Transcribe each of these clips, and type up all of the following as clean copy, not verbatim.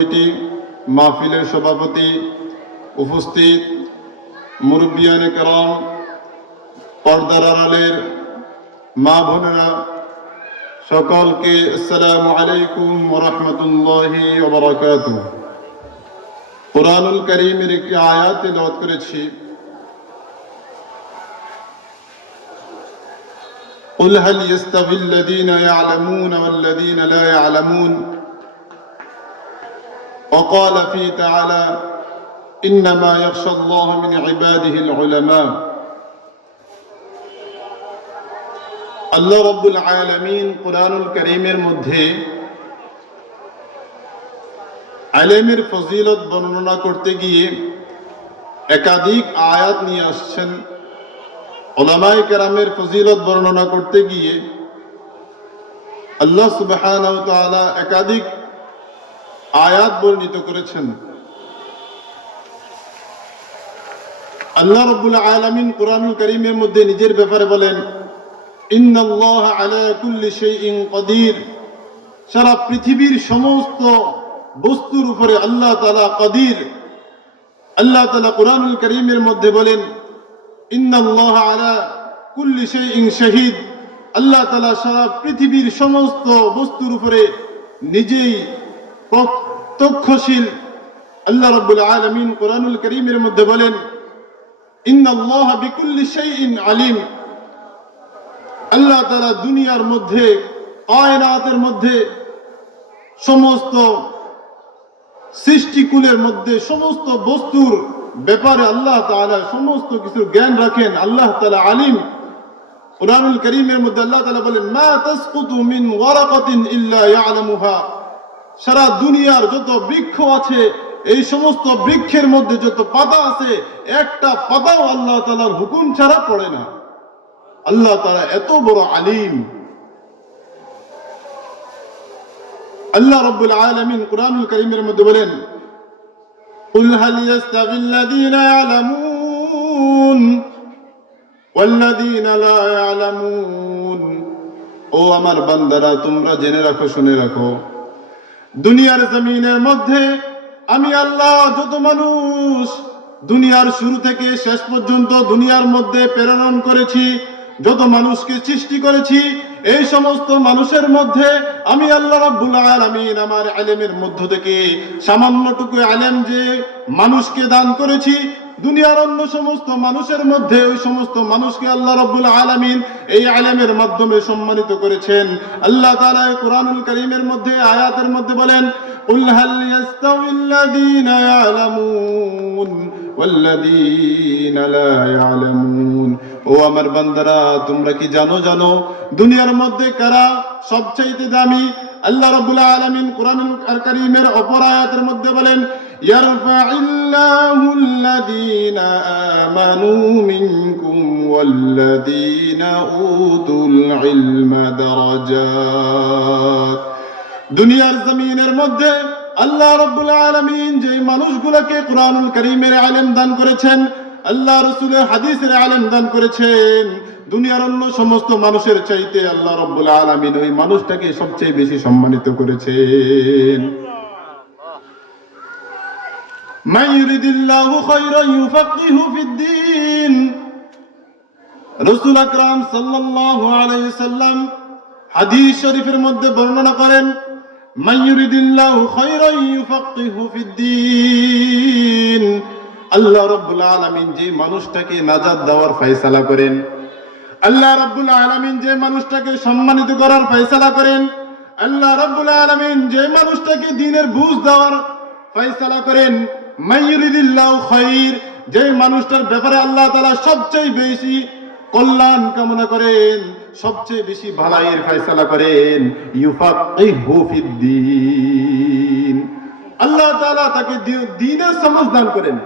মাহফিলের সভাপতি, উপস্থিত মুরব্বিয়ানে কেরাম, পর্দার আড়ালের মা বোনেরা, সকলকে আসসালামু আলাইকুম ওয়া রাহমাতুল্লাহি ওয়া বারাকাতুহু। কুরআনুল কারীমের একটি আয়াত তেলাওয়াত করেছি। قل هل يستوي الذين يعلمون والذين لا يعلمون وقال فيه تعالى إنما يخشى الله من عباده العلماء। আল্লাহ রাব্বুল আলামিন কুরআনুল কারীমের মধ্যে ইলমের ফজিলত বর্ণনা করতে গিয়ে একাধিক আয়াত নিয়ে আসছেন। উলামায়ে কেরামের ফজিলত বর্ণনা করতে গিয়ে আল্লাহ সুবহানাহু ওয়া তাআলা একাধিক আয়াত বর্ণিত করেছেন। আল্লাহ রাব্বুল আলামিন কুরআনুল কারীমের মধ্যে নিজের ব্যাপারে বলেন, ইন্নাল্লাহা আলা কুল্লি শাইইন কাদির। সারা পৃথিবীর সমস্ত বস্তুর উপরে আল্লাহ তাআলা কাদির। আল্লাহ তাআলা কুরআনুল কারীমের মধ্যে বলেন, ইন্নাল্লাহা আলা কুল্লি শাইইন শাহীদ। আল্লাহ তাআলা সারা পৃথিবীর সমস্ত বস্তুর উপরে নিজেই প্রত্যক্ষশীল। আল্লাহ রাব্বুল আলামিন কুরআনুল কারীমের মধ্যে বলেন, ইন্নাল্লাহা বিকুল্লি শাইইন আলিম। আল্লাহ তাআলা দুনিয়ার মধ্যে, কায়নাতের মধ্যে, সমস্ত সৃষ্টিকুলের মধ্যে সমস্ত বস্তুর ব্যাপারে আল্লাহ তাআলা সমস্ত কিছুর জ্ঞান রাখেন। আল্লাহ তাআলা আলিম। কুরআনুল কারীমের মধ্যে আল্লাহ তাআলা বলেন, মা তাসকুতু মিন ওয়ারাকাতিন ইল্লা ইয়ালামুহা। সারা দুনিয়ার যত বৃক্ষ আছে, এই সমস্ত বৃক্ষের মধ্যে যত পাতা আছে, একটা পাতাও আল্লাহ তাআলার হুকুম ছাড়া পড়ে না। আল্লাহ তাআলা এত বড় আলিম। আল্লাহ রাব্বুল আলামিন কুরআনুল কারীমের মধ্যে বলেন, কুল হাল ইয়াস্তাবিল্লাযীনা ইয়ালামুন ওয়াল্লাযীনা লা ইয়ালামুন। ও আমার বান্দারা, তোমরা জেনে রাখো, শুনে রাখো, দুনিয়ার জমিনের মধ্যে আমি আল্লাহ যত মানুষ দুনিয়ার শুরু থেকে শেষ পর্যন্ত দুনিয়ার মধ্যে প্রেরণ করেছি, যত মানুষকে সৃষ্টি করেছি, এই সমস্ত মানুষের মধ্যে আমি আল্লাহ রাব্বুল আলামিন আমার ইলমের মধ্য থেকে সামান্যটুকু ইলম যে মানুষকে দান করেছি, দুনিয়ার অন্য সমস্ত মানুষের মধ্যে ওই সমস্ত মানুষকে আল্লাহ রাব্বুল আলামিন এই ইলমের মাধ্যমে সম্মানিত করেছেন। আল্লাহ তাআলা কুরআনুল কারীমের মধ্যে আয়াতের মধ্যে বলেন, কুল হাল ইয়াস্তাবিল্লাযীনা ইয়ালামুন ওয়াল্লাযীনা লা ইয়ালামুন। ও আমার বান্দারা, তোমরা কি জানো দুনিয়ার মধ্যে কারা সবচেয়ে দামি? আল্লাহ রাব্বুল আলামিন কুরআনুল কারীমের অপর আয়াতের মধ্যে বলেন, ইয়ারফা'িল্লাহুল্লাযীনা আমানু মিনকুম ওয়াল্লাযীনা উতুল ইলমা দারাজাত। দুনিয়ার জমিনের মধ্যে আল্লাহ রাব্বুল আলামিন যে মানুষগুলোকে কুরআনুল কারীমের ইলম দান করেছেন, আল্লাহ রাসূলের হাদিসের ইলম দান করেছেন, দুনিয়ার অন্য সমস্ত মানুষের চাইতে আল্লাহ রাব্বুল আলামিন ওই মানুষটাকে সবচেয়ে বেশি সম্মানিত করেছেন। মান ইউরিদিল্লাহু খায়রান ইউফাক্কিহু ফিদ্দীন। রাসূল আকরাম সাল্লাল্লাহু আলাইহি সাল্লাম হাদিস শরীফের মধ্যে বর্ণনা করেন, মান ইউরিদিল্লাহু খায়রান ইউফাক্কিহু ফিদ্দীন। আল্লাহ রাব্বুল আলামিন যে মানুষটাকে নাজাত দেওয়ার ফয়সালা করেন, আল্লাহ রাব্বুল আলামিন যে মানুষটাকে সম্মানিত করার ফয়সালা করেন, আল্লাহ রাব্বুল আলামিন যে মানুষটাকে দ্বীনের বুঝ দেওয়ার ফয়সালা করেন, মান ইউরিদিল্লাহু খায়র, যে মানুষটার ব্যাপারে আল্লাহ তাআলা সবচেয়ে বেশি কল্যাণ কামনা করেন, সবচেয়ে বেশি ভালাইয়ের ফয়সালা করেন, ইউফাক্কিহু ফিদ্দীন। আল্লাহ তাআলা তাকে দ্বীনের সমঝ দান করেন।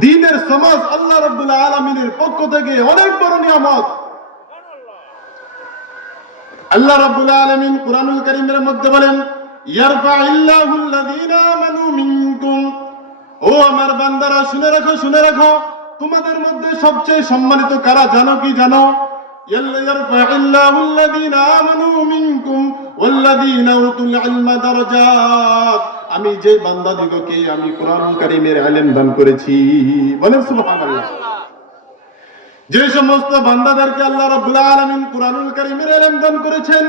দ্বীনের সমঝ আল্লাহ রাব্বুল আলামিনের পক্ষ থেকে অনেক বড় নিয়ামত। আল্লাহ রাব্বুল আলামিন কুরআনুল কারীমের মধ্যে বলেন, ইয়ারফা'িল্লাহুল্লাযীনা আমানু মিনকুম। ও আমার বান্দারা, শুনে রাখো, তোমাদের মধ্যে সবচেয়ে সম্মানিত কারা জানো কি? জানো, ইয়ারফা'িল্লাহু আল্লাযীনা আমানু মিনকুম ওয়াল্লাযীনা উতুল ইলমা দারাজাত। আমি যে বান্দাদিগকে আমি কোরআনুল কারীমের ইলম দান করেছি, বলেন সুবহানাল্লাহ। যে সমস্ত বান্দাদেরকে আল্লাহ রাব্বুল আলামিন কোরআনুল কারীমের ইলম দান করেছেন,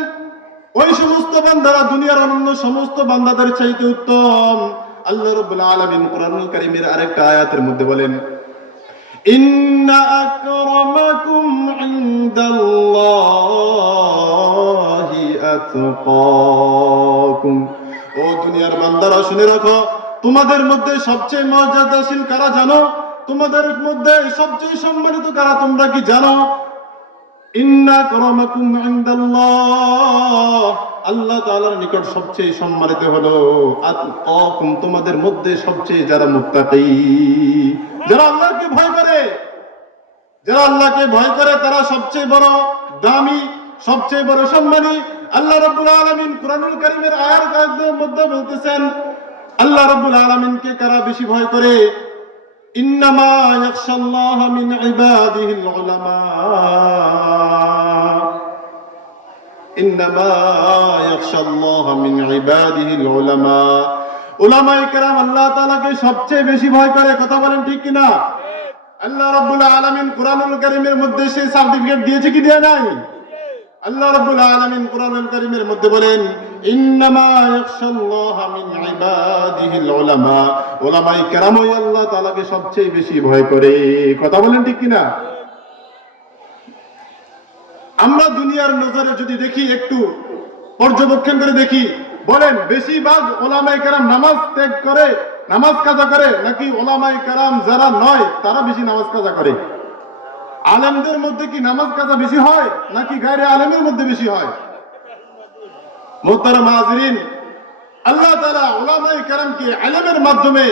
ওই সমস্ত বান্দারা দুনিয়ার অন্য সমস্ত বান্দাদের চাইতে উত্তম। আল্লাহ রাব্বুল আলামিন কোরআনুল কারীমের আরেকটা আয়াতের মধ্যে বলেন, ইন্না আকরামাকুম ইনদাল্লাহি আতকাকুম। ও দুনিয়ার বান্দারা শুনে রাখো, তোমাদের মধ্যে সবচেয়ে মর্যাদাশীল কারা জানো? তোমাদের মধ্যে সবচেয়ে সম্মানিত কারা তোমরা কি জানো? ইন্না আকরামাকুম ইনদাল্লাহ, আল্লাহ তাআলার নিকট সবচেয়ে সম্মানিত হলো আতকাকুম, তোমাদের মধ্যে সবচেয়ে যারা মুত্তাকী, যারা আল্লাহকে ভয় করে, যারা আল্লাহকে ভয় করে তারা সবচেয়ে বড় দামি, সবচেয়ে বড় সম্মানী। আল্লাহ রাব্বুল আলামিন কুরআনুল কারীমের আয়াতের মধ্যে বলতেছেন, আল্লাহ রাব্বুল আলামিনকে কারা বেশি ভয় করে? ইন্নামা ইয়াখশাল্লাহা মিন ইবাদিহিল উলামা, ইন্নামা ইয়াখশাল্লাহা মিন ইবাদিহিল উলামা। উলামায়ে কেরাম আল্লাহ তাআলাকে সবচেয়ে বেশি ভয় করে। কথা বলেন ঠিক কিনা? আল্লাহ রাব্বুল আলামিন কুরআনুল কারীমের মধ্যে সেই সার্টিফিকেট দিয়েছে কি দেয় নাই? আল্লাহ রাব্বুল আলামিন কুরআনুল কারীমের মধ্যে বলেন, ইন্নামা ইয়াখশাল্লাহা মিন ইবাদিহিল উলামা, উলামায়ে কেরামই আল্লাহ তাআলাকে সবচেয়ে বেশি ভয় করে। কথা বলেন ঠিক কিনা? আমরা দুনিয়ার নজরে যদি দেখি, একটু পর্যবেক্ষণ করে দেখি, বলেন বেশিরভাগ উলামায়ে কেরাম নামাজ ত্যাগ করে, নামাজ কাজা করে, নাকি উলামায়ে কেরাম যারা নয় তারা বেশি নামাজ কাজা করে? আলেমদের মধ্যে কি নামাজ কাজা বেশি হয়, নাকি গায়রে আলেমের মধ্যে বেশি হয়? মুহতারাম হাজিরিন, আল্লাহ তাআলা উলামায়ে কেরামকে ইলমের মাধ্যমে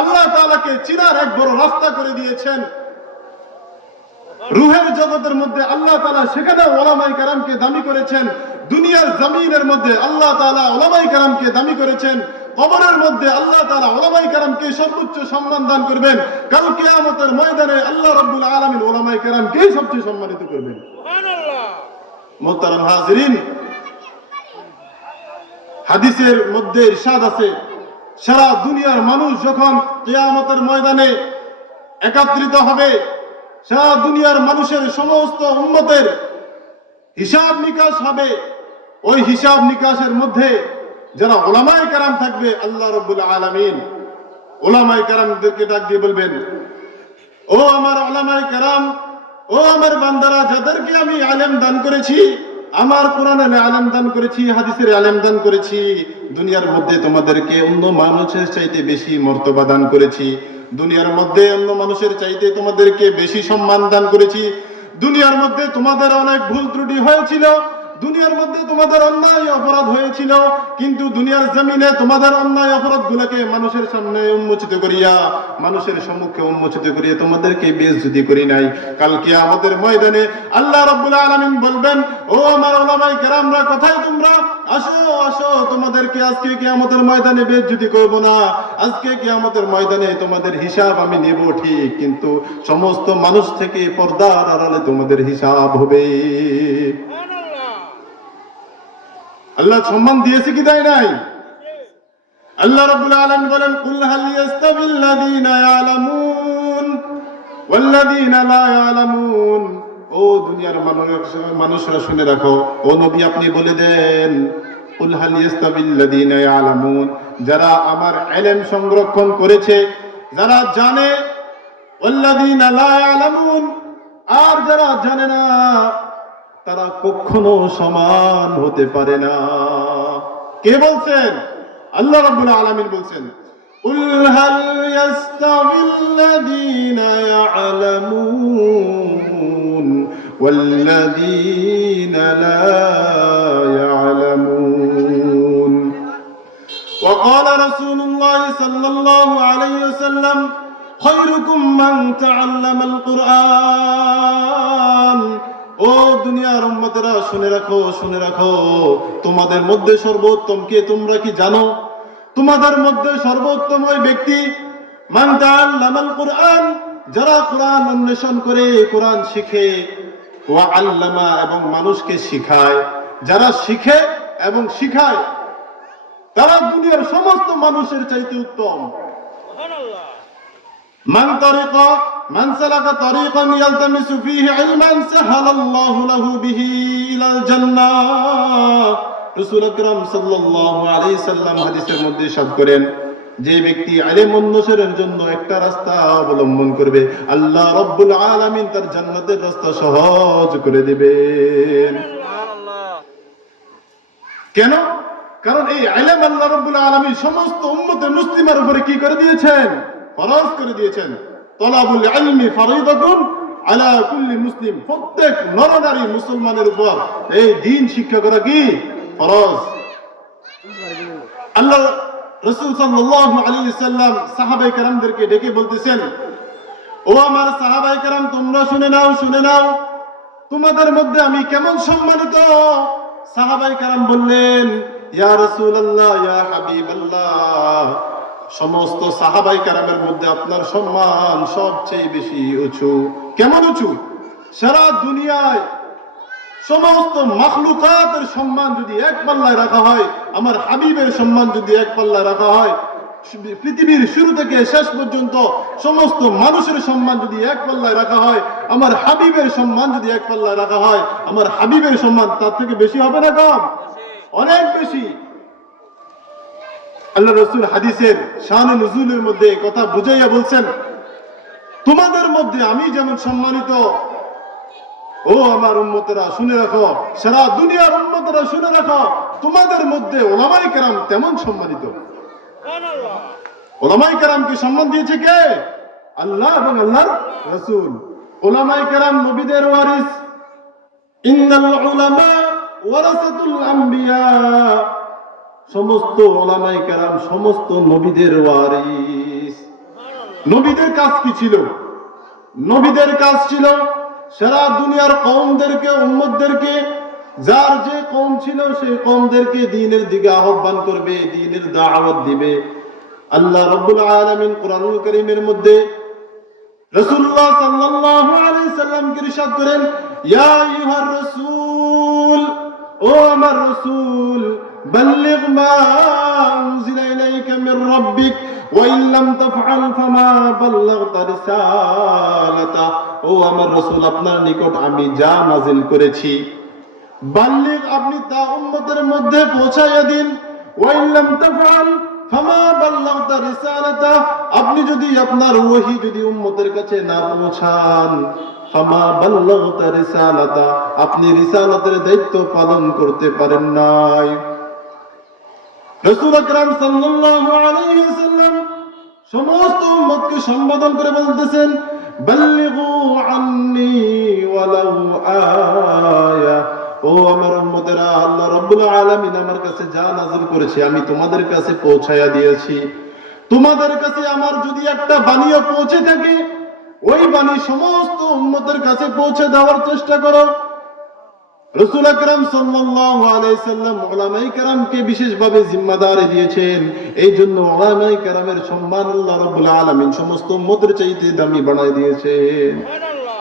আল্লাহ তাআলাকে চিনার এক বড় রাস্তা করে দিয়েছেন। রূহের জগতের মধ্যে আল্লাহ তাআলা সেখানে উলামায়ে কেরামকে দামি করেছেন। দুনিয়ার জমিনের মধ্যে আল্লাহ তাআলা উলামায়ে কেরামকে দামি করেছেন। কবরের মধ্যে আল্লাহ তাআলা উলামায়ে কেরামকে সর্বোচ্চ সম্মান দান করবেন। কাল কিয়ামতের ময়দানে আল্লাহ রাব্বুল আলামিন উলামায়ে কেরামকে সবচেয়ে সম্মানিত করবেন। সুবহানাল্লাহ। মুহতারাম হাজিরিন, হাদিসের মধ্যে ইরশাদ আছে, সারা দুনিয়ার মানুষ যখন কিয়ামতের ময়দানে একত্রিত হবে, সারা দুনিয়ার মানুষের সমস্ত উম্মতের হিসাব নিকাশ হবে। ওই হিসাব নিকাশের মধ্যে যারা উলামায়ে কেরাম থাকবে, আল্লাহ রাব্বুল আলামিন উলামায়ে কেরামদেরকে ডাক দিয়ে বলবেন, ও আমার উলামায়ে কেরাম, ও আমার বান্দারা, যাদেরকে আমি ইলম দান করেছি, আমার কোরআনের ইলম দান করেছি, হাদিসের ইলম দান করেছি, দুনিয়ার মধ্যে তোমাদেরকে অন্য মানুষের চাইতে বেশি মর্তবা দান করেছি, দুনিয়ার মধ্যে অন্য মানুষের চাইতে তোমাদেরকে বেশি সম্মান দান করেছি। দুনিয়ার মধ্যে তোমাদের অনেক ভুল ত্রুটি হয়েছিল, দুনিয়ার মধ্যে তোমাদের অন্যায় অপরাধ হয়েছিল, কিন্তু দুনিয়ার জমিনে তোমাদের অন্যায় অপরাধগুলোকে মানুষের সামনে উন্মোচিত করিয়া, মানুষের সম্মুখে উন্মোচিত করিয়া তোমাদেরকে বেইজ্জতি করি নাই। কাল কিয়ামতের ময়দানে আল্লাহ রাব্বুল আলামিন বলবেন, ও আমার উলামায়ে কেরামরা, কোথায় তোমরা? আসো আসো, তোমাদেরকে আজকে কিয়ামতের ময়দানে বেইজ্জতি করব না। আজকে কিয়ামতের ময়দানে তোমাদের হিসাব আমি নেব ঠিক, কিন্তু সমস্ত মানুষ থেকে পর্দার আড়ালে তোমাদের হিসাব হবে। আল্লাহ সম্মান দিয়েছে কি দেয় নাই? আল্লাহ রাব্বুল আলামিন বলেন, কুল হাল ইয়াস্তাবিল্লাযীনা ইয়ালামুন ওয়াল্লাযীনা লা ইয়ালামুন। ও দুনিয়ার মানুষরা শুনে রাখো, ও নবী আপনি বলে দেন, কুল হাল ইয়াস্তাবিল্লাযীনা ইয়ালামুন, যারা আমার ইলম সংরক্ষণ করেছে, যারা জানে, ওয়াল্লাযীনা লা ইয়ালামুন, আর যারা জানে না, তারা কখনো সমান হতে পারে না। কে বলছেন? আল্লাহ রাব্বুল আলামিন বলছেন, কুল হাল ইয়াস্তাবিল্লাযীনা ইয়ালামুন ওয়াল্লাযীনা লা ইয়ালামুন। ওয়া ক্বালা রাসূলুল্লাহ সাল্লাল্লাহু আলাইহি ওয়াসাল্লাম, খায়রুকুম মান তাআল্লামাল কুরআন। ও দুনিয়ার উম্মতেরা শুনে রাখো, শুনে রাখো, তোমাদের মধ্যে সর্বোত্তম কে তোমরা কি জানো? তোমাদের মধ্যে সর্বোত্তম ওই ব্যক্তি, মান তাআল্লামাল কুরআন, যারা কোরআন অন্বেষণ করে, কোরআন শিখে, ওয়া আল্লামা, এবং মানুষকে শিখায়। যারা শিখে এবং শিখায় তারা দুনিয়ার সমস্ত মানুষের চাইতে উত্তম। মান সালাকা তারিকান ইয়ালতামিসু ফীহি ইলমান সাহালাল্লাহু লাহু বিহি ইলাল জান্নাহ। রাসূল আকরাম সাল্লাল্লাহু আলাইহি সাল্লাম হাদিসের মধ্যে ইরশাদ করেন, যে ব্যক্তি ইলম অন্বেষণের জন্য একটা রাস্তা অবলম্বন করবে, আল্লাহ রাব্বুল আলামিন তার জান্নাতের রাস্তা সহজ করে দিবেন। কেন? কারণ এই ইলম আল্লাহ রাব্বুল আলামিন সমস্ত উম্মতে মুসলিমের উপরে কি করে দিয়েছেন? ফরজ করে দিয়েছেন। তলাবুল ইলমি ফরিদাতুন আলা কুল্লি মুসলিম, প্রত্যেক নরনারী মুসলমানের উপর এই দ্বীন শিক্ষা করা কি ফরজ। আল্লাহ রাসূল সাল্লাল্লাহু আলাইহি সাল্লাম সাহাবায়ে কেরামদেরকে ডেকে বলতেছেন, ও আমার সাহাবায়ে কেরাম, তোমরা শুনে নাও, তোমাদের মধ্যে আমি কেমন সম্মানিত। সাহাবায়ে কেরাম বললেন, ইয়া রাসূলুল্লাহ, ইয়া হাবিবাল্লাহ, সমস্ত সাহাবায়ে কেরামের মধ্যে আপনার সম্মান সবচেয়ে বেশি উঁচু। কেমন উঁচু? সারা দুনিয়ায় সমস্ত মাখলুকাতের সম্মান যদি এক পাল্লায় রাখা হয়, আমার হাবিবের সম্মান যদি এক পাল্লায় রাখা হয়, পৃথিবীর শুরু থেকে শেষ পর্যন্ত সমস্ত মানুষের সম্মান যদি এক পাল্লায় রাখা হয়, আমার হাবিবের সম্মান যদি এক পাল্লায় রাখা হয়, আমার হাবিবের সম্মান তার থেকে বেশি হবে না কম? অনেক বেশি। আল্লাহ রাসূল হাদিসের শানে নুজুলের মধ্যে কথা বুঝাইয়া বলছেন, তোমাদের মধ্যে আমি যেমন সম্মানিত, ও আমার উম্মতেরা শুনে রাখো, সারা দুনিয়ার উম্মতেরা শুনে রাখো, তোমাদের মধ্যে উলামায়ে কেরাম তেমন সম্মানিত। উলামায়ে কেরামকে সম্মান দিয়েছে কে? আল্লাহ এবং আল্লাহর রাসূল। উলামায়ে কেরাম নবীদের ওয়ারিস। ইন্নাল উলামা ওয়ারাসাতুল আম্বিয়া, সমস্ত উলামায়ে কেরাম সমস্ত নবীদের ওয়ারিস। নবীদের কাজ কি ছিল? নবীদের কাজ ছিল সারা দুনিয়ার কওমদেরকে, উম্মতদেরকে, যার যে কওম ছিল সেই কওমদেরকে দ্বীনের দিকে আহ্বান করবে, দ্বীনের দাওয়াত দিবে। আল্লাহ রাব্বুল আলামিন কোরআনুল কারীমের মধ্যে রাসূলুল্লাহ সাল্লাল্লাহু আলাইহি সাল্লামকে ইরশাদ করেন, ইয়া আইয়ুহার রাসূল, ও আমার রাসূল, বাল্লিগ মা উনজিলা ইলাইকা মির রাব্বিক ওয়া ইন লাম তাফআল ফামা বাল্লাগতা রিসালাতা। ও আমার রাসূল, আপনার নিকট আমি যা নাযিল করেছি, বাল্লিগ, আপনি তা উম্মতের মধ্যে পৌঁছাইয়া দিন। ওয়া ইন লাম তাফআল ফামা বাল্লাগতা রিসালাতা, আপনি যদি আপনার ওহী যদি উম্মতের কাছে না পৌঁছান, ফামা বাল্লাগতা রিসালাতা, আপনি রিসালাতের দায়িত্ব পালন করতে পারেন নাই। রাসূল আকরাম সাল্লাল্লাহু আলাইহি ওয়াসাল্লাম সমস্ত উম্মতকে সম্বোধন করে বলতেছেন, বাল্লিগু আন্নী ওয়ালাউ আয়া, ও আমার উম্মতেরা, আল্লাহ রাব্বুল আলামিন আমার কাছে যা নাযিল করেছে আমি তোমাদের কাছে পৌঁছায়া দিয়েছি। তোমাদের কাছে আমার যদি একটা বাণীও পৌঁছে থাকে, ওই বাণী সমস্ত উম্মতের কাছে পৌঁছে দেওয়ার চেষ্টা করো। রাসূল আকরাম সাল্লাল্লাহু আলাইহি সাল্লাম উলামায়ে কেরামকে বিশেষভাবে জিম্মাদারি দিয়েছেন। এই জন্য উলামায়ে কেরামের সম্মান আল্লাহ রাব্বুল আলামিন সমস্ত উম্মতের চাইতে দামি বানায় দিয়েছেন। সুবহানাল্লাহ।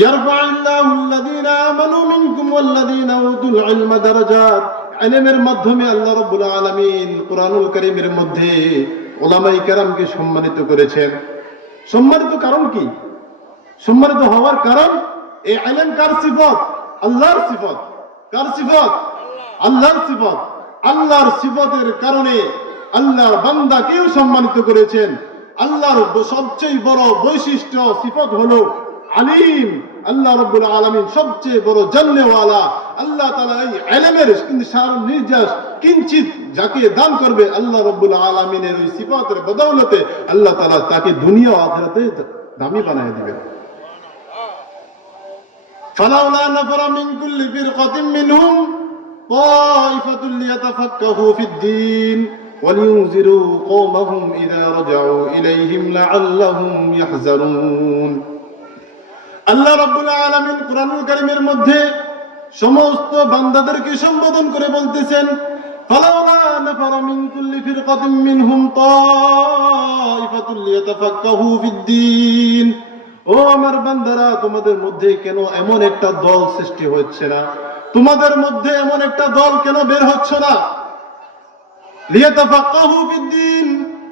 ইয়ারফা'ুল্লাহু আল্লাযীনা আমানু মিনকুম ওয়াল্লাযীনা উতুল ইলমা দারাজাত। ইলমের মাধ্যমে আল্লাহ রাব্বুল আলামিন কোরআনুল কারীমের মধ্যে উলামায়ে কেরামকে সম্মানিত করেছেন। সম্মানিত কারণ কি? সম্মানিত হওয়ার কারণ, এই ইলম কার সিফত? আল্লাহর সিফত। কার সিফত? আল্লাহর সিফত। আল্লাহর সিফতের কারণে আল্লাহর বান্দাকেও সম্মানিত করেছেন। আল্লাহর সবচেয়ে বড় বৈশিষ্ট্য সিফত হলো আলিম। আল্লাহ রাব্বুল আলামিন সবচেয়ে বড় জাননেওয়ালা। আল্লাহ তাআলা এই ইলমের সার নির্যাস কিঞ্চিত যাকে দান করবে, আল্লাহ রাব্বুল আলামিনের ওই সিফাতের বদৌলতে আল্লাহ তাআলা তাকে দুনিয়া ও আখিরাতে দামি বানায় দিবেন। فلولا نفر من كل فرقة منهم طائفة ليتفقهوا في الدين ولينذروا قومهم إذا رجعوا إليهم لعلهم يحذرون। আল্লাহ রাব্বুল আলামিন কুরআনুল কারীমের মধ্যে সমস্ত বান্দাদেরকে সম্বোধন করে বলতেছেন, ফালাউলা নাফারা মিন কুল্লি ফিরকাতিন মিনহুম তাইফাতুন লিয়াতাফাক্কাহু ফিদ-দীন। ও ও আমার বান্দারা, তোমাদের মধ্যে কেন এমন একটা দল সৃষ্টি হচ্ছে না? তোমাদের মধ্যে এমন একটা দল কেন বের হচ্ছে না? লিয়াতাফাক্কাহু ফিদ্দীন,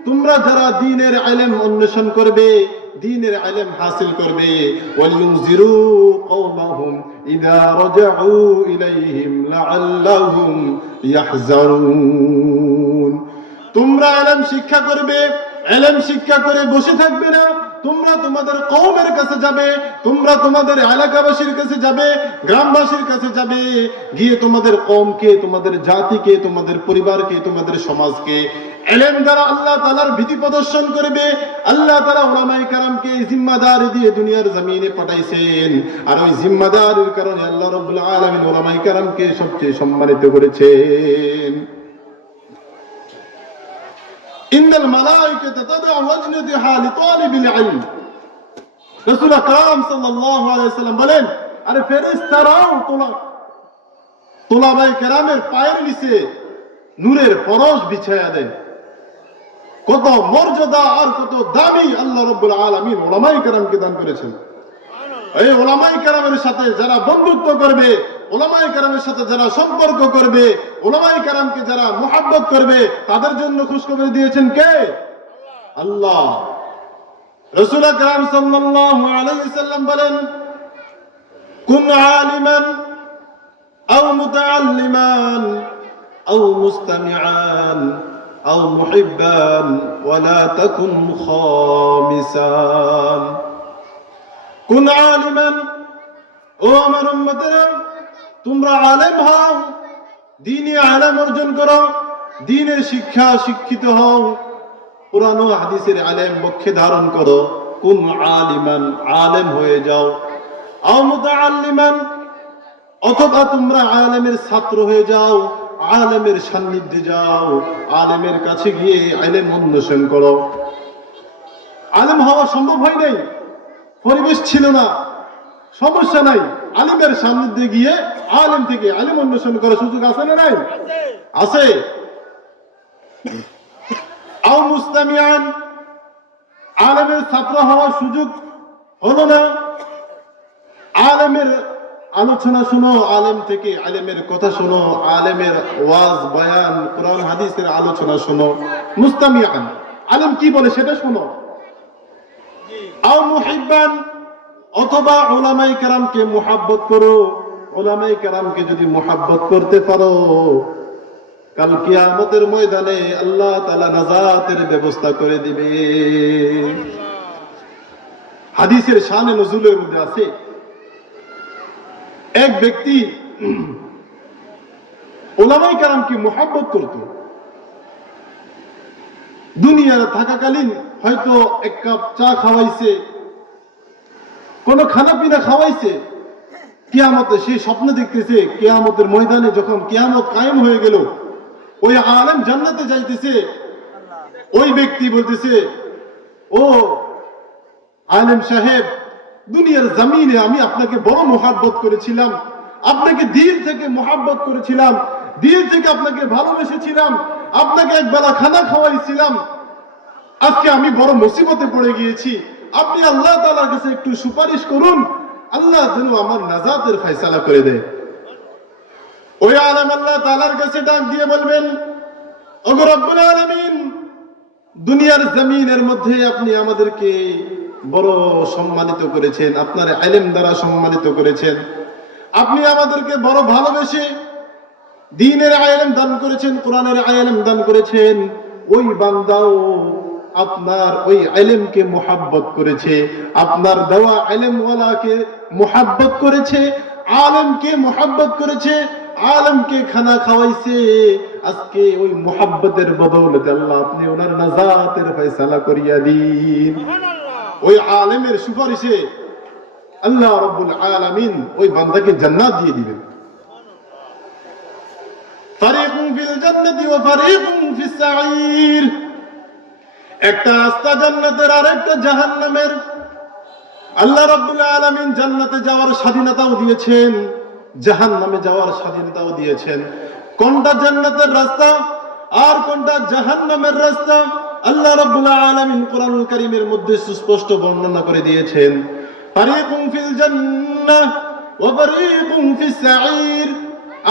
তোমরা যারা দ্বীনের ইলম অন্বেষণ করবে, দ্বীনের ইলম হাসিল করবে, ওয়ালিউনজিরু কওমাহুম ইযা রাজাউ ইলাইহিম লাআল্লাহুম ইয়াহজারুন। তোমরা ইলম শিক্ষা করবে, ইলম শিক্ষা করে বসে থাকবে না। তোমরা তোমাদের কওমের কাছে যাবে, তোমরা তোমাদের এলাকাবাসীর কাছে যাবে, গ্রামবাসীর কাছে যাবে, গিয়ে তোমাদের কওমকে, তোমাদের জাতিকে, তোমাদের পরিবারকে, তোমাদের সমাজকে ইলম দ্বারা আল্লাহ তাআলার ভীতি প্রদর্শন করবে। আল্লাহ তাআলা উলামায়ে কেরামকে জিম্মাদারি দিয়ে দুনিয়ার জমিনে পাঠাইছেন, আর ওই জিম্মাদারির কারণে আল্লাহ রাব্বুল আলামিন উলামায়ে কেরামকে সবচেয়ে সম্মানিত করেছেন। ইন্নাল মালায়েকাতা তাদউ আজনিহাহা লিতালিবিল ইলম, রাসূল আকরাম সাল্লাল্লাহু আলাইহি ওয়াসাল্লাম বলেন, আরে ফেরেশতারাও তোলাবায়ে কেরামের পায়ের নিচে নূরের পরশ বিছায়া দেয়। কত মর্যাদা আর কত দামি আল্লাহ রাব্বুল আলামিন উলামায়ে কেরামকে দান করেছেন। এই উলামায়ে কেরামের সাথে যারা বন্ধুত্ব করবে, উলামায়ে কেরামের সাথে যারা সম্পর্ক করবে, উলামায়ে কেরামকে যারা মুহাব্বত করবে, তাদের জন্য খুশখবর দিয়েছেন কে? আল্লাহ। রাসূল আকরাম সাল্লাল্লাহু আলাইহি ওয়াসাল্লাম বলেন, কুন আলিমান আও মুতাআল্লিমান আও মুস্তামিআন আও মুহিব্বান ওয়ালা তাকুন খামিসান। কুন আলিমান, ও আমার উম্মতেরা, তোমরা আলেম হও, দ্বীনি ইলম অর্জন করো, দ্বীনের শিক্ষা শিক্ষিত হও, কুরআন ও হাদিসের ইলম মুখে ধারণ করো। কুন আলিমান, আলেম হয়ে যাও। আও মুতাআল্লিমান, অথবা তোমরা আলেমের ছাত্র হয়ে যাও, আলেমের সান্নিধ্যে যাও, আলেমের কাছে গিয়ে ইলম অন্বেষণ করো। আলেম হওয়া সম্ভব হয় নাই, পরিবেশ ছিল না, সমস্যা নাই, আলিমের সান্নিধ্যে গিয়ে আলেম থেকে ইলম অন্বেষণ করার সুযোগ আছে না নাই? আছে। আও মুস্তামিআন, আলেমের ছাত্র হওয়ার সুযোগ হলো না, আলেমের আলোচনা শোনো, আলেম থেকে আলেমের কথা শোনো, আলেমের ওয়াজ বয়ান কোরআন হাদিসের আলোচনা শোনো। মুস্তামিআন, আলেম কি বলে সেটা শোনো। আও মুহিব্বান, অথবা উলামায়ে কেরামকে মুহাব্বত করো। উলামায়ে কেরামকে যদি মুহাব্বত করতে পারো, কাল কিয়ামতের ময়দানে আল্লাহ তাআলা নাজাতের ব্যবস্থা করে দিবে। হাদিসের শানে নজুলের মধ্যে আছে, এক ব্যক্তি উলামায়ে কেরামকে মুহাব্বত করত। দুনিয়ায় থাকাকালীন হয়তো এক কাপ চা খাওয়াইছে, কোন খানা পিনা খাওয়াইছে। কিয়ামতে সে স্বপ্ন দেখতেছে, কিয়ামতের ময়দানে যখন কিয়ামত কায়েম হয়ে গেল, ওই আলেম জান্নাতে যাইতেছে, ওই ব্যক্তি বলতেছে, ও আলেম সাহেব, দুনিয়ার জমিনে আমি আপনাকে বড় মুহাব্বত করেছিলাম, আপনাকে দিল থেকে মুহাব্বত করেছিলাম, দিল থেকে আপনাকে ভালোবেসেছিলাম, আপনাকে একবেলা খানা খাওয়াইছিলাম। আজকে আমি বড় মুসিবতে পড়ে গিয়েছি, আপনি আল্লাহ তাআলার কাছে একটু সুপারিশ করুন, আল্লাহ যেন আমার নাজাতের ফয়সালা করে দেয়। ওই আলেম আল্লাহ তাআলার কাছে ডাক দিয়ে বলবেন, ওগো রব্বুল আলামিন, দুনিয়ার জমিনের মধ্যে আপনি আমাদেরকে বড় সম্মানিত করেছেন, আপনার ইলম দ্বারা সম্মানিত করেছেন, আপনি আমাদেরকে বড় ভালোবেসে দ্বীনের ইলম দান করেছেন, কোরআনের ইলম দান করেছেন। ওই বান্দাও আপনার ওই ইলমকে মুহাব্বত করেছে, আপনার দেওয়া ইলমওয়ালাকে মুহাব্বত করেছে, আলেমকে মুহাব্বত করেছে, আলেমকে খানা খাওয়াইছে। আজকে ওই মুহাব্বতের বদৌলতে আল্লাহ আপনি ওনার নাজাতের ফয়সালা করিয়া দিন। ওই আলেমের সুপারিশে আল্লাহ রাব্বুল আলামিন ওই বান্দাকে জান্নাত দিয়ে দিবেন। ফারিকুন ফিল জান্নাতি ওয়া ফারিকুন ফিস সাঈর, একটা রাস্তা জান্নাতের আর একটা জাহান্নামের। আল্লাহ রাব্বুল আলামিন জান্নাতে যাওয়ার স্বাধীনতাও দিয়েছেন, জাহান্নামে যাওয়ার স্বাধীনতাও দিয়েছেন। কোনটা জান্নাতের রাস্তা আর কোনটা জাহান্নামের রাস্তা আল্লাহ রাব্বুল আলামিন কোরআনুল কারীমের মধ্যে সুস্পষ্ট বর্ণনা করে দিয়েছেন। ফারিকুম ফিল জান্নাহ ওয়া ফারিকুম ফিস সাঈর।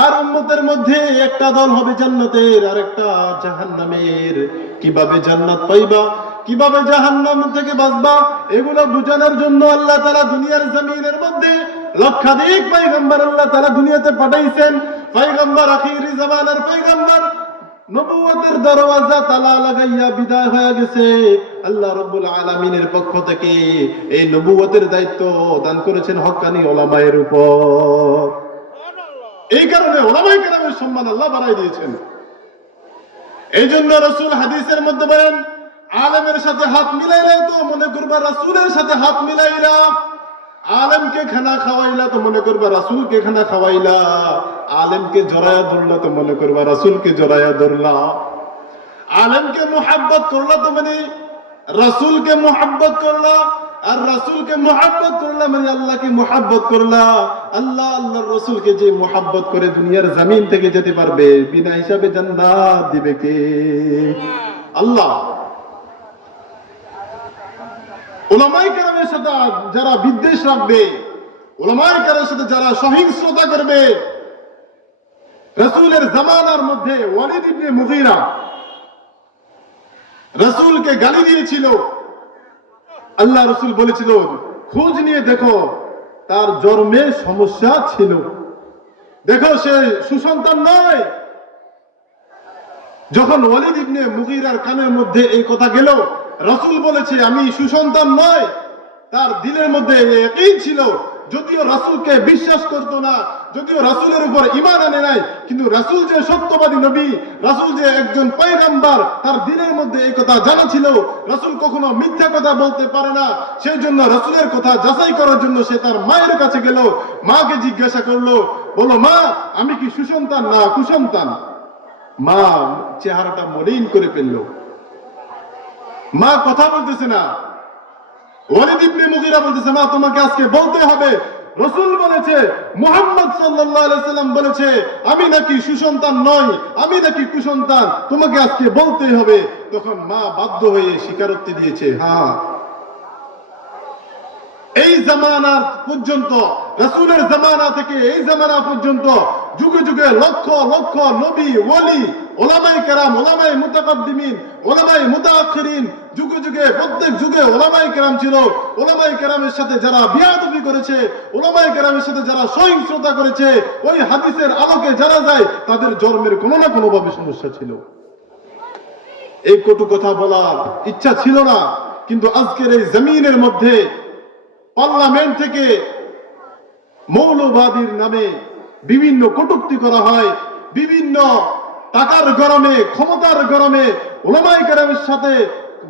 আর উম্মতের মধ্যে একটা দল হবে জান্নাতের আর একটা জাহান্নামের। কিভাবে জান্নাত পাইবা, কিভাবে জাহান্নাম থেকে বাঁচবা, এগুলো বুঝানোর জন্য আল্লাহ তাআলা দুনিয়ার জমিনের মধ্যে লক্ষাধিক পয়গম্বর আল্লাহ তাআলা দুনিয়াতে পাঠাইছেন। পয়গম্বর আখিরি জামানার পয়গম্বর নবুয়তের দরওয়াজা তালা লাগাইয়া বিদায় হয়ে গেছে। আল্লাহ রাব্বুল আলামিনের পক্ষ থেকে এই নবুয়তের দায়িত্ব দান করেছেন হক্কানি উলামায়ের উপর। এই কারণে উলামায়ে কেরামের সম্মান আল্লাহ বাড়াই দিয়েছেন। এই জন্য রাসূল হাদিসের মধ্যে বলেন, আলেমের সাথে হাত মিলাইলে তো মনে করবা রাসূলের সাথে হাত মিলাইলা, আলেমকে খানা খাওয়াইলা তো মনে করবা রাসূলকে খানা খাওয়াইলা, আলেমকে জড়ায়া ধরলা তো মনে করবা রাসূলকে জড়ায়া ধরলা, আলেমকে মুহাব্বত করলা তো মানে রাসূলকে মুহাব্বত করলা, আর রাসূলকে মুহাব্বত করলা মানে আল্লাহকে মুহাব্বত করলা। আল্লাহ আল্লাহর রাসূলকে যে মুহাব্বত করে দুনিয়ার জমিন থেকে যেতে পারবে, বিনা হিসাবে জান্নাত দিবে কে? আল্লাহ। উলামায়ে কেরামের সাথে যারা বিদ্বেষ রাখবে, উলামায়ে কেরামের সাথে যারা সহিংসতা করবে, রাসূলের জামানার মধ্যে ওয়ালিদ ইবনে মুগীরা রাসূলকে গালি দিয়েছিল। আল্লাহ রাসূল বলেছিল, খোঁজ নিয়ে দেখো তার জন্মে সমস্যা ছিল, দেখো সে সুসন্তান নয়। যখন ওয়ালিদ ইবনে মুগীরার কানের মধ্যে এই কথা গেল, রাসূল বলেছে আমি সুসন্তান নয়, তার দিলের মধ্যে ইয়াকিন ছিল। যদিও রাসূলকে বিশ্বাস করত না, যদিও রাসূলের উপর ঈমান আনে নাই, কিন্তু রাসূল যে সত্যবাদী নবী, রাসূল যে একজন পয়গম্বর, তার দিলের মধ্যে এই কথা জানা ছিল। রাসূল কখনো মিথ্যা কথা বলতে পারে না। সেই জন্য রাসূলের কথা যাচাই করার জন্য সে তার মায়ের কাছে গেল, মাকে জিজ্ঞাসা করলো, বলো মা আমি কি সুসন্তান না কুসন্তান? মা চেহারাটা মলিন করে ফেললো, মা কথা বলতেছে না। ওয়ালিদ ইবনে মুগীরা বলতেছে, মা তোমাকে আজকে বলতে হবে, রাসূল বলেছে, মুহাম্মদ সাল্লাল্লাহু আলাইহি সাল্লাম বলেছে আমি নাকি সুসন্তান নই, আমি নাকি কুসন্তান, তোমাকে আজকে বলতেই হবে। তখন মা বাধ্য হয়ে স্বীকারোক্তি দিয়েছে, হ্যাঁ। এই জামানা পর্যন্ত, রাসূলের জামানা থেকে এই জামানা পর্যন্ত যুগে যুগে লক্ষ লক্ষ নবী, ওলি, উলামায়ে কেরাম, উলামায়ে মুতাকাদ্দিমিন, উলামায়ে মুতাআখিরিন, যুগে যুগে প্রত্যেক যুগে উলামায়ে কেরাম ছিল। উলামায়ে কেরামের সাথে যারা বিয়াদবি করেছে, উলামায়ে কেরামের সাথে যারা সহিংসতা করেছে, ওই হাদিসের আলোকে জানা যায় তাদের জন্মের কোনো না কোনো ভাবে সমস্যা ছিল। এই কটু কথা বলার ইচ্ছা ছিল না, কিন্তু আজকের এই জমিনের মধ্যে পার্লামেন্ট থেকে মৌলবাদীর নামে বিভিন্ন কটূক্তি করা হয়, বিভিন্ন টাকার গরমে, ক্ষমতার গরমে উলামায়ে কেরামের সাথে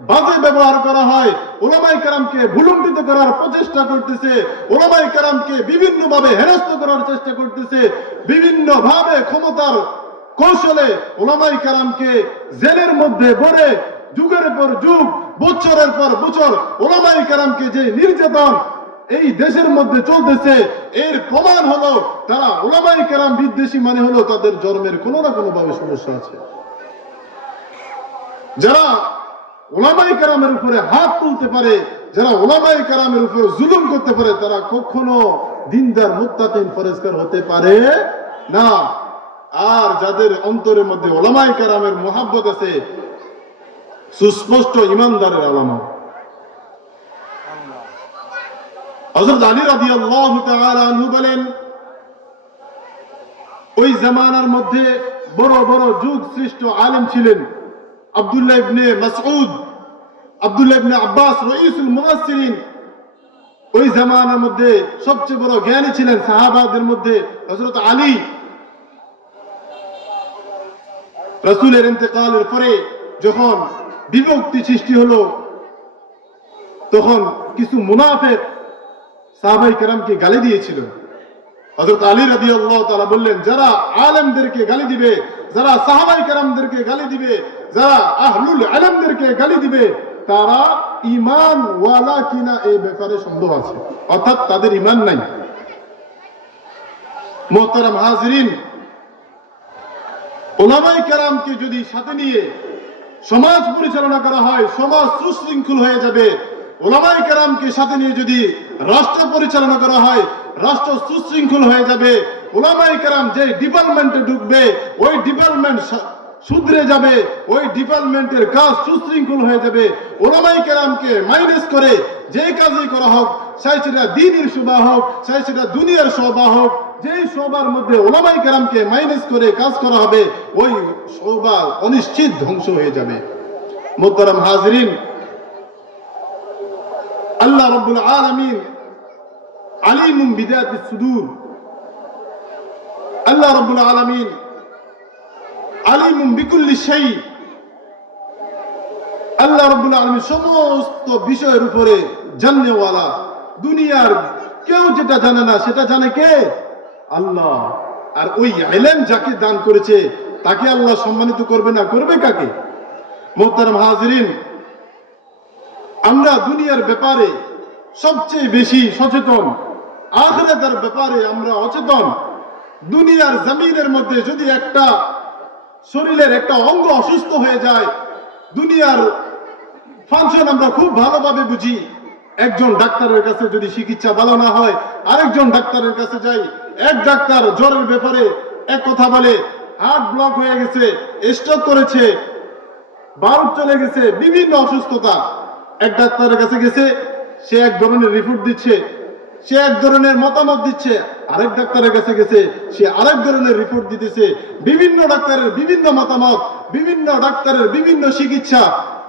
বাজে ব্যবহার করা হয়, উলামায়ে কেরামকে ভুলুণ্ঠিত করার প্রচেষ্টা করতেছে, উলামায়ে কেরামকে বিভিন্ন ভাবে হেনস্থ করার চেষ্টা করতেছে, বিভিন্ন ভাবে ক্ষমতার কৌশলে উলামায়ে কেরামকে জেলের মধ্যে ভরে যুগের পর যুগ, বছরের পর বছর উলামায়ে কেরামকে যে নির্যাতন এই দেশের মধ্যে চলতেছে, এর প্রমাণ হলো তারা উলামায়ে কেরাম বিদ্বেষী, মানে হলো তাদের জন্মের কোনো না কোনো ভাবে সমস্যা আছে। যারা উলামায়ে কেরামের উপরে হাত তুলতে পারে, যারা উলামায়ে কেরামের উপরে জুলুম করতে পারে, তারা কখনো দিনদার মুত্তাকিন পরেজগার হতে পারে না। আর যাদের অন্তরের মধ্যে উলামায়ে কেরামের মুহাব্বত আছে, সুস্পষ্ট ইমানদারের আলামত। হযরত আলী রাদিয়াল্লাহু তাআলা আনহু বলেন, ওই জামানার মধ্যে বড় বড় যুগ শ্রেষ্ঠ আলেম ছিলেন আব্দুল্লাহ ইবনে মাসউদ, আব্দুল্লাহ ইবনে আব্বাস, রাইসুল মুফাসসিরিন। ওই জামানার মধ্যে সবচেয়ে বড় জ্ঞানী ছিলেন সাহাবাদের মধ্যে হযরত আলী। রাসূলের ইন্তেকালের পরে যখন বিভক্তি সৃষ্টি হলো, তখন কিছু মুনাফিক সাহাবায়ে কেরামকে গালি দিয়েছিল। হযরত আলী রাদিয়াল্লাহু তাআলা বললেন, যারা আলেমদেরকে গালি দিবে, যারা সাহাবায়ে কেরামদেরকে গালি দিবে, যারা আহলুল ইলমদেরকে গালি দিবে, তারা ঈমান ওয়ালা কিনা এই ব্যাপারে সন্দেহ আছে, অর্থাৎ তাদের ঈমান নাই। মুহতারাম হাজিরিন, উলামায়ে কেরামকে যদি সাথে নিয়ে সমাজ পরিচালনা করা হয়, সমাজ সুশৃঙ্খল হয়ে যাবে। ওলামায়ে কেরামকে সাথে নিয়ে যদি রাষ্ট্র পরিচালনা করা হয়, রাষ্ট্র সুশৃঙ্খল হয়ে যাবে। ওলামায়ে কেরাম যে ডিপার্টমেন্টে ঢুকবে, ওই ডিপার্টমেন্ট শুধরে যাবে, ওই ডিপার্টমেন্টের কাজ সুশৃঙ্খল হয়ে যাবে। ওলামায়ে কেরামকে মাইনাস করে যে কাজই করা হোক, চাই সেটা দ্বীনের সভা হোক, চাই সেটা দুনিয়ার সভা হোক, যেই সভার মধ্যে ওলামায়ে কেরামকে মাইনাস করে কাজ করা হবে, ওই সভা অনিশ্চিত ধ্বংস হয়ে যাবে। মুহতারাম হাজরিন, আল্লাহ রাব্বুল আলামিন আলিমুম বিযাতিস সুদূর। আল্লাহ রাব্বুল আলামিন আলিমুম বিকুল্লি শাই। আল্লাহ রাব্বুল আলামিন সমস্ত বিষয়ের উপরে জানেওয়ালা। দুনিয়ার কেউ যেটা জানে না সেটা জানে কে? আল্লাহ। আর ওই ইলম যাকে দান করেছে তাকে আল্লাহ সম্মানিত করবে না, করবে কাকে? মুহতারাম হাজরিন, আমরা দুনিয়ার ব্যাপারে সবচেয়ে বেশি সচেতন, আখিরাতের ব্যাপারে আমরা অচেতন। দুনিয়ার জমিনের মধ্যে যদি একটা শরীরের একটা অঙ্গ অসুস্থ হয়ে যায়, দুনিয়ার ফাংশন আমরা খুব ভালোভাবে বুঝি। একজন ডাক্তারের কাছে যদি চিকিৎসা ভালো না হয়, আরেকজন ডাক্তারের কাছে যাই। এক ডাক্তার জ্বরের ব্যাপারে এক কথা বলে, হার্ট ব্লক হয়ে গেছে, স্ট্রোক করেছে, বাল্ব চলে গেছে, বিভিন্ন অসুস্থতা। এক ডাক্তারের কাছে গেছে, সে এক ধরনের রিপোর্ট দিচ্ছে, সে এক ধরনের মতামত দিচ্ছে। আরেক ডাক্তারের কাছে গেছে, সে আরেক ধরনের রিপোর্ট দিতেছে। বিভিন্ন ডাক্তারের বিভিন্ন মতামত, বিভিন্ন ডাক্তারের বিভিন্ন চিকিৎসা।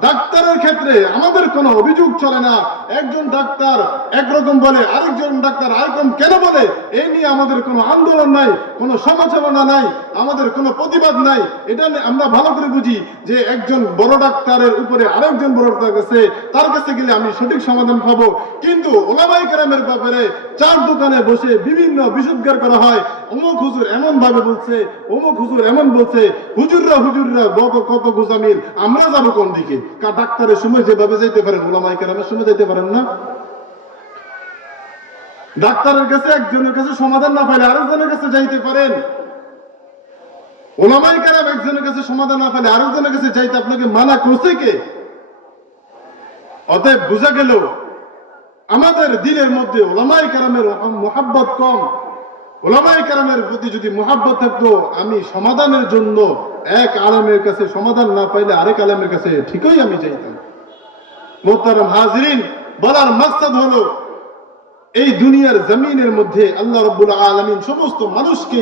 ডাক্তারের ক্ষেত্রে আমাদের কোনো অভিযোগ চলে না। একজন ডাক্তার একরকম বলে, আরেকজন ডাক্তার আরেকরকম কেন বলে, এই নিয়ে আমাদের কোনো আন্দোলন নাই, কোনো সমালোচনা নাই, আমাদের কোনো প্রতিবাদ নাই। এটা আমরা ভালো করে বুঝি যে একজন বড় ডাক্তারের উপরে আরেকজন বড় ডাক্তার কাছে, তার কাছে গেলে আমি সঠিক সমাধান পাবো। কিন্তু ওলামায়ে কেরামের ব্যাপারে চার দোকানে বসে বিভিন্ন বিশুদ্ধার করা হয়। অমুক হুজুর এমন ভাবে বলছে, অমুক হুজুর এমন বলছে, হুজুররা কত গোজামিল, আমরা যাবো কোন দিকে? ডাক্তারের সময় যেভাবে যাইতে পারেন, ওলামায়ে কেরামের সময় যাইতে পারেন না। ডাক্তারের কাছে একজনের কাছে সমাধান না পাইলে আরেকজনের কাছে যাইতে পারেন। ওলামায়ে কেরাম একজনের কাছে সমাধান না পাইলে আরেকজনের কাছে যাইতে আপনাকে মানা করছে কে? অতএব বোঝা গেল আমাদের দিলের মধ্যে ওলামায়ে কেরামের মুহাব্বত কম। ওলামায়ে কেরামের প্রতি যদি মুহাব্বত থাকতো, আমি সমাধানের জন্য এক আলেমের কাছে সমাধান না পাইলে আরেক আলেমের কাছে ঠিকই আমি যাইতাম। মুহতারাম হাজরিন, বলার মাকসাদ হলো এই দুনিয়ার জমিনের মধ্যে আল্লাহ রাব্বুল আলামিন সমস্ত মানুষকে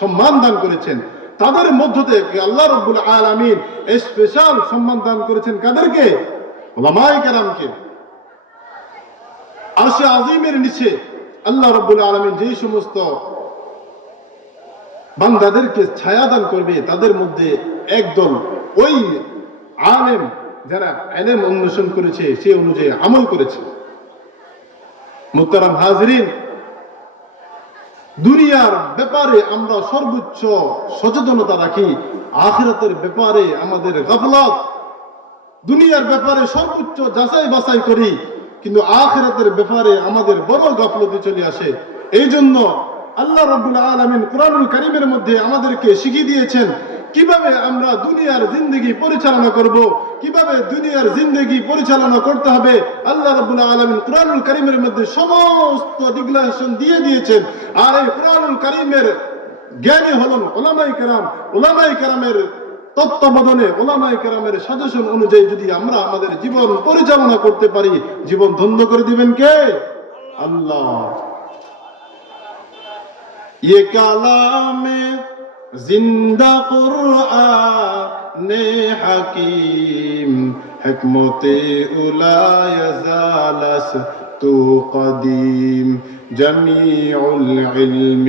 সম্মান দান করেছেন। তাদের মধ্য থেকে আল্লাহ রাব্বুল আলামিন স্পেশাল সম্মান দান করেছেন কাদেরকে? ওলামায়ে কেরামকে। আরশে আজিমের নিচে আল্লাহ রাব্বুল আলামিন যেই সমস্ত বান্দাদেরকে ছায়া দান করবে, তাদের মধ্যে একদল ওই আলেম যারা ইলম অন্বেষণ করেছে, সে অনুযায়ী আমল করেছে। মুহতারাম হাজরিন, দুনিয়ার ব্যাপারে আমরা সর্বোচ্চ সচেতনতা রাখি, আখিরাতের ব্যাপারে আমাদের গাফলাত। দুনিয়ার ব্যাপারে সর্বোচ্চ যাচাই বাছাই করি, কিন্তু আখিরাতের ব্যাপারে আমাদের বড় গাফলতি চলে আসে। এই জন্য আল্লাহ রাব্বুল আলামিন কুরআনুল কারীমের মধ্যে আমাদেরকে শিখিয়ে দিয়েছেন কিভাবে আমরা দুনিয়ার জিন্দেগি পরিচালনা করব, কিভাবে দুনিয়ার জিন্দেগি পরিচালনা করতে হবে। আল্লাহ রাব্বুল আলামিন কুরআনুল কারীমের মধ্যে সমস্ত ডিক্লারেশন দিয়ে দিয়েছেন। আর এই কুরআনুল কারীমের জ্ঞানী হলেন ওলামায়ে কেরাম। ওলামায়ে কেরামের তত্ত্বাবধানে, ওলামায়ে কেরামের সাজেশন অনুযায়ী যদি আমরা আমাদের জীবন পরিচালনা করতে পারি, জীবন ধন্য করে দিবেন কে? আল্লাহ। ये कलाम जिंदा कुरआन हकीम हिकमते उला यजालस तू कदीम जमीउल इल्म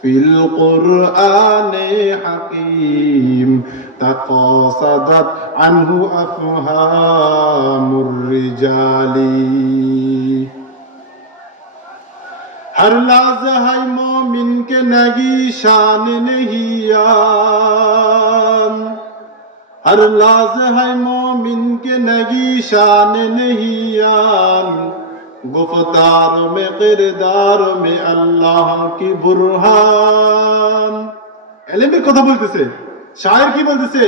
फिल कुरआन हकीम तकासदत अन्हु अफहामुर रिजाली। हर लज़्हा मोमिन के नगी शान नहियान, हर लज़्हा मोमिन के नगी शान नहियान, गुफ्तार में किरदार में अल्लाह की बुरहान। इल्मेर কথা বলতেছে, শায়ের কি বলতেছে?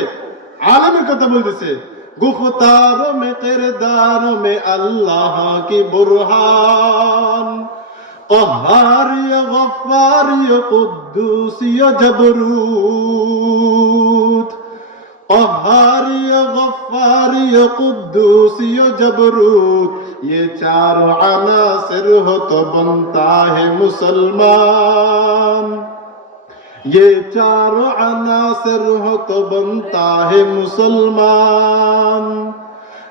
আলেমের কথা বলতেছে। गुफ्तारों में किरदारों में अल्लाह की बुरहान क़हार या गफ्फार या कुद्दूस या जबरूत क़हार या गफ्फार या कुद्दूस या जबरूत ये चारों अनासिर हो तो बनता है मुसलमान ये चारों अनासिर हो तो बनता है मुसलमान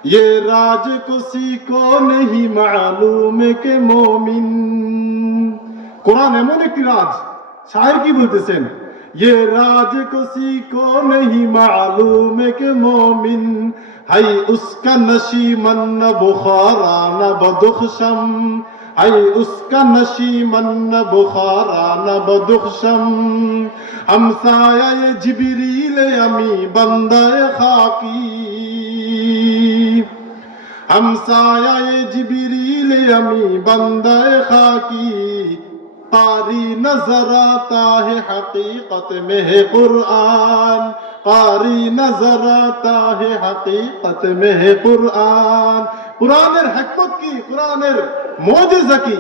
ये राज किसी को नहीं मालूम के मोमिन कुरान এমন একটি রাজ শায়ের কি বলতেছেন ये राज किसी को नहीं मालूम के मोमिन है उसका नशीमन न बुखारा न बदुखशम है उसका नशीमन न बुखारा न बदुखशम हमसाया ये जिबरील अमी बंदा खाकी हमसाया ये जिबरील अमी बंदा खाकी कारी नजर आता है हकीकत में है कुरान कारी नजर आता है हकीकत में है कुरान कुरानेर हिकमत की कुरानेर मोजेजा की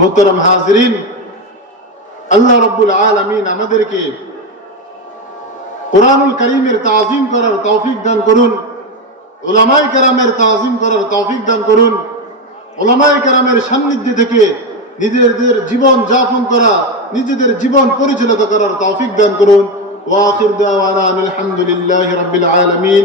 मोहतरम हाजरीन अल्लाह रब्बुल आलमीन আমাদেরকে কুরআনুল কারীমের তাজিম করার তৌফিক দান করুন উলামায়ে কেরামের তাজিম করার তৌফিক দান করুন উলামায়ে কেরামের সান্নিধ্যে থেকে নিজেদের জীবন যাপন করা নিজেদের জীবন পরিচালিত করার তৌফিক দান করুন ওয়া আখির দাওয়ানা আলহামদুলিল্লাহি রাব্বিল আলামিন